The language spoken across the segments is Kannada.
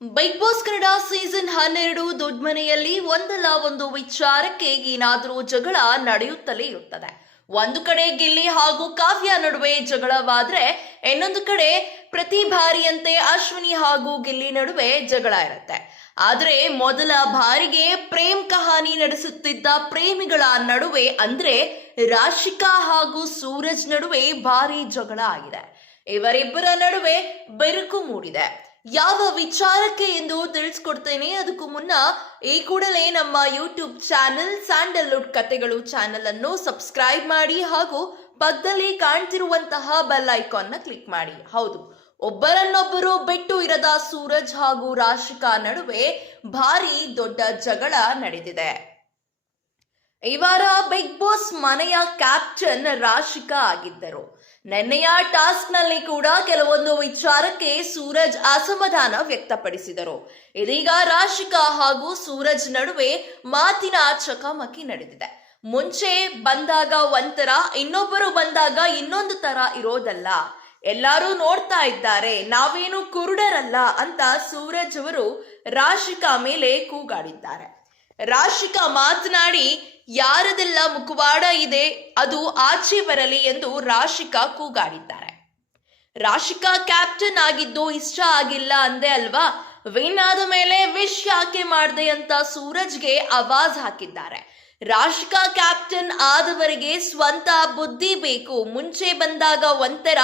ಬಿಗ್ ಬಾಸ್ ಕನ್ನಡ ಸೀಸನ್ 12 ದೊಡ್ಡ ಮನೆಯಲ್ಲಿ ಒಂದಲ್ಲ ಒಂದು ವಿಚಾರಕ್ಕೆ ಏನಾದರೂ ಜಗಳ ನಡೆಯುತ್ತಲೇ ಇರುತ್ತದೆ. ಒಂದು ಕಡೆ ಗಿಲ್ಲಿ ಹಾಗೂ ಕಾವ್ಯ ನಡುವೆ ಜಗಳವಾದ್ರೆ ಇನ್ನೊಂದು ಕಡೆ ಪ್ರತಿ ಬಾರಿಯಂತೆ ಅಶ್ವಿನಿ ಹಾಗೂ ಗಿಲ್ಲಿ ನಡುವೆ ಜಗಳ ಇರುತ್ತೆ. ಆದ್ರೆ ಮೊದಲ ಬಾರಿಗೆ ಪ್ರೇಮ್ ಕಹಾನಿ ನಡೆಸುತ್ತಿದ್ದ ಪ್ರೇಮಿಗಳ ನಡುವೆ ಅಂದ್ರೆ ರಾಶಿಕಾ ಹಾಗೂ ಸೂರಜ್ ನಡುವೆ ಭಾರಿ ಜಗಳ ಆಗಿದೆ. ಇವರಿಬ್ಬರ ನಡುವೆ ಬೆರುಕು ಮೂಡಿದೆ. ಯಾವ ವಿಚಾರಕ್ಕೆ ಎಂದು ತಿಳಿಸ್ಕೊಡ್ತೇನೆ. ಅದಕ್ಕೂ ಮುನ್ನ ಈ ಕೂಡಲೇ ನಮ್ಮ ಯೂಟ್ಯೂಬ್ ಚಾನೆಲ್ ಸ್ಯಾಂಡಲ್ವುಡ್ ಕತೆಗಳು ಚಾನೆಲ್ ಅನ್ನು ಸಬ್ಸ್ಕ್ರೈಬ್ ಮಾಡಿ ಹಾಗೂ ಪಕ್ಕದಲ್ಲಿ ಕಾಣ್ತಿರುವಂತಹ ಬೆಲ್ ಐಕಾನ್ ನ ಕ್ಲಿಕ್ ಮಾಡಿ. ಹೌದು, ಒಬ್ಬರನ್ನೊಬ್ಬರು ಬಿಟ್ಟು ಇರದ ಸೂರಜ್ ಹಾಗೂ ರಾಶಿಕಾ ನಡುವೆ ಭಾರಿ ದೊಡ್ಡ ಜಗಳ ನಡೆದಿದೆ. ಈ ವಾರ ಬಿಗ್ ಬಾಸ್ ಮನೆಯ ಕ್ಯಾಪ್ಟನ್ ರಾಶಿಕಾ ಆಗಿದ್ದರು. ನೆನ್ನೆಯ ಟಾಸ್ಕ್ ನಲ್ಲಿ ಕೂಡ ಕೆಲವೊಂದು ವಿಚಾರಕ್ಕೆ ಸೂರಜ್ ಅಸಮಾಧಾನ ವ್ಯಕ್ತಪಡಿಸಿದರು. ಇದೀಗ ರಾಶಿಕಾ ಹಾಗೂ ಸೂರಜ್ ನಡುವೆ ಮಾತಿನ ಚಕಮಕಿ ನಡೆದಿದೆ. ಮುಂಚೆ ಬಂದಾಗ ಒಂಥರ, ಇನ್ನೊಬ್ಬರು ಬಂದಾಗ ಇನ್ನೊಂದು ತರ ಇರೋದಲ್ಲ, ಎಲ್ಲರೂ ನೋಡ್ತಾ ಇದ್ದಾರೆ, ನಾವೇನು ಕುರುಡರಲ್ಲ ಅಂತ ಸೂರಜ್ ಅವರು ರಾಶಿಕಾ ಮೇಲೆ ಕೂಗಾಡಿದ್ದಾರೆ. ರಾಶಿಕಾ ಮಾತನಾಡಿ, ಯಾರದೆಲ್ಲ ಮುಖವಾಡ ಇದೆ ಅದು ಆಚೆ ಬರಲಿ ಎಂದು ರಾಶಿಕಾ ಕೂಗಾಡಿದ್ದಾರೆ. ರಾಶಿಕಾ ಕ್ಯಾಪ್ಟನ್ ಆಗಿದ್ದು ಇಷ್ಟ ಆಗಿಲ್ಲ ಅಂದೆ ಅಲ್ವಾ, ವಿನ್ ಆದ ಮೇಲೆ ವಿಶ್ ಯಾಕೆ ಮಾಡ್ದೆ ಅಂತ ಸೂರಜ್ಗೆ ಆವಾಜ್ ಹಾಕಿದ್ದಾರೆ. ರಾಶಿಕಾ ಕ್ಯಾಪ್ಟನ್ ಆದವರಿಗೆ ಸ್ವಂತ ಬುದ್ಧಿ ಬೇಕು. ಮುಂಚೆ ಬಂದಾಗ ಒಂಥರ,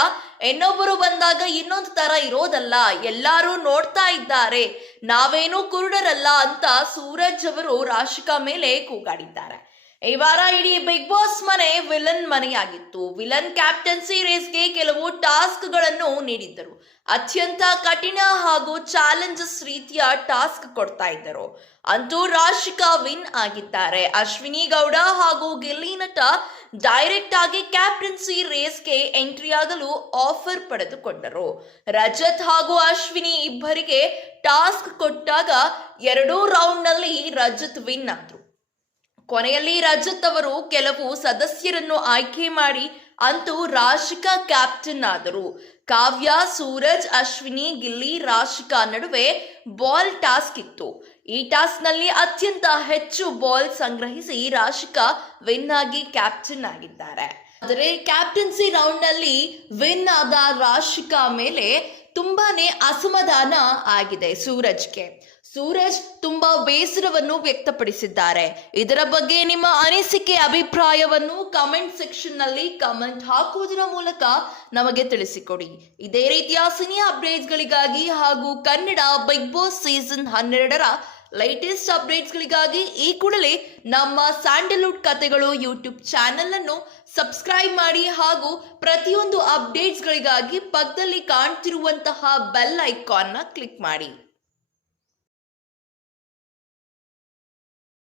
ಇನ್ನೊಬ್ಬರು ಬಂದಾಗ ಇನ್ನೊಂದು ತರ ಇರೋದಲ್ಲ, ಎಲ್ಲರೂ ನೋಡ್ತಾ ಇದ್ದಾರೆ, ನಾವೇನು ಕುರುಡರಲ್ಲ ಅಂತ ಸೂರಜ್ ಅವರು ರಾಶಿಕಾ ಮೇಲೆ ಕೂಗಾಡಿದ್ದಾರೆ. ಈ ವಾರ ಇಡೀ ಬಿಗ್ ಬಾಸ್ ಮನೆ ವಿಲನ್ ಮನೆಯಾಗಿತ್ತು. ವಿಲನ್ ಕ್ಯಾಪ್ಟನ್ಸಿ ರೇಸ್ಗೆ ಕೆಲವು ಟಾಸ್ಕ್ ಗಳನ್ನು ನೀಡಿದ್ದರು. ಅತ್ಯಂತ ಕಠಿಣ ಹಾಗೂ ಚಾಲೆಂಜಸ್ ರೀತಿಯ ಟಾಸ್ಕ್ ಕೊಡ್ತಾ ಇದ್ದರು. ಅಂತೂ ರಾಶಿಕಾ ವಿನ್ ಆಗಿದ್ದಾರೆ. ಅಶ್ವಿನಿ ಗೌಡ ಹಾಗೂ ಗಿಲ್ಲಿ ನಟ ಡೈರೆಕ್ಟ್ ಆಗಿ ಕ್ಯಾಪ್ಟನ್ಸಿ ರೇಸ್ಗೆ ಎಂಟ್ರಿ ಆಗಲು ಆಫರ್ ಪಡೆದುಕೊಂಡರು. ರಜತ್ ಹಾಗೂ ಅಶ್ವಿನಿ ಇಬ್ಬರಿಗೆ ಟಾಸ್ಕ್ ಕೊಟ್ಟಾಗ ಎರಡೂ ರೌಂಡ್ ನಲ್ಲಿ ರಜತ್ ವಿನ್ ಆದ್ರು. ಕೊನೆಯಲ್ಲಿ ರಜತ್ ಅವರು ಕೆಲವು ಸದಸ್ಯರನ್ನು ಆಯ್ಕೆ ಮಾಡಿ ಅಂತೂ ರಾಶಿಕಾ ಕ್ಯಾಪ್ಟನ್ ಆದರು. ಕಾವ್ಯ, ಸೂರಜ್, ಅಶ್ವಿನಿ, ಗಿಲ್ಲಿ, ರಾಶಿಕಾ ನಡುವೆ ಬಾಲ್ ಟಾಸ್ಕ್ ಇತ್ತು. ಈ ಟಾಸ್ಕ್ ನಲ್ಲಿ ಅತ್ಯಂತ ಹೆಚ್ಚು ಬಾಲ್ ಸಂಗ್ರಹಿಸಿ ರಾಶಿಕಾ ವಿನ್ ಆಗಿ ಕ್ಯಾಪ್ಟನ್ ಆಗಿದ್ದಾರೆ. ಆದರೆ ಕ್ಯಾಪ್ಟನ್ಸಿ ರೌಂಡ್ ನಲ್ಲಿ ವಿನ್ ಆದ ರಾಶಿಕಾ ಮೇಲೆ ತುಂಬಾನೇ ಅಸಮಾಧಾನ ಆಗಿದೆ ಸೂರಜ್ಗೆ. ಸೂರಜ್ ತುಂಬಾ ಬೇಸರವನ್ನು ವ್ಯಕ್ತಪಡಿಸಿದ್ದಾರೆ. ಇದರ ಬಗ್ಗೆ ನಿಮ್ಮ ಅನಿಸಿಕೆ, ಅಭಿಪ್ರಾಯವನ್ನು ಕಮೆಂಟ್ ಸೆಕ್ಷನ್ ನಲ್ಲಿ ಕಮೆಂಟ್ ಹಾಕುವುದರ ಮೂಲಕ ನಮಗೆ ತಿಳಿಸಿಕೊಡಿ. ಇದೇ ರೀತಿಯ ಸಿನಿ ಅಪ್ಡೇಟ್ಸ್ಗಳಿಗಾಗಿ ಹಾಗೂ ಕನ್ನಡ ಬಿಗ್ ಬಾಸ್ ಸೀಸನ್ 12ರ ಲೇಟೆಸ್ಟ್ ಅಪ್ಡೇಟ್ಸ್ಗಳಿಗಾಗಿ ಈ ಕೂಡಲೇ ನಮ್ಮ ಸ್ಯಾಂಡಲ್ವುಡ್ ಕತೆಗಳು ಯೂಟ್ಯೂಬ್ ಚಾನೆಲ್ ಅನ್ನು ಸಬ್ಸ್ಕ್ರೈಬ್ ಮಾಡಿ ಹಾಗೂ ಪ್ರತಿಯೊಂದು ಅಪ್ಡೇಟ್ಸ್ಗಳಿಗಾಗಿ ಪಕ್ಕದಲ್ಲಿ ಕಾಣ್ತಿರುವಂತಹ ಬೆಲ್ ಐಕಾನ್ ನ ಕ್ಲಿಕ್ ಮಾಡಿ.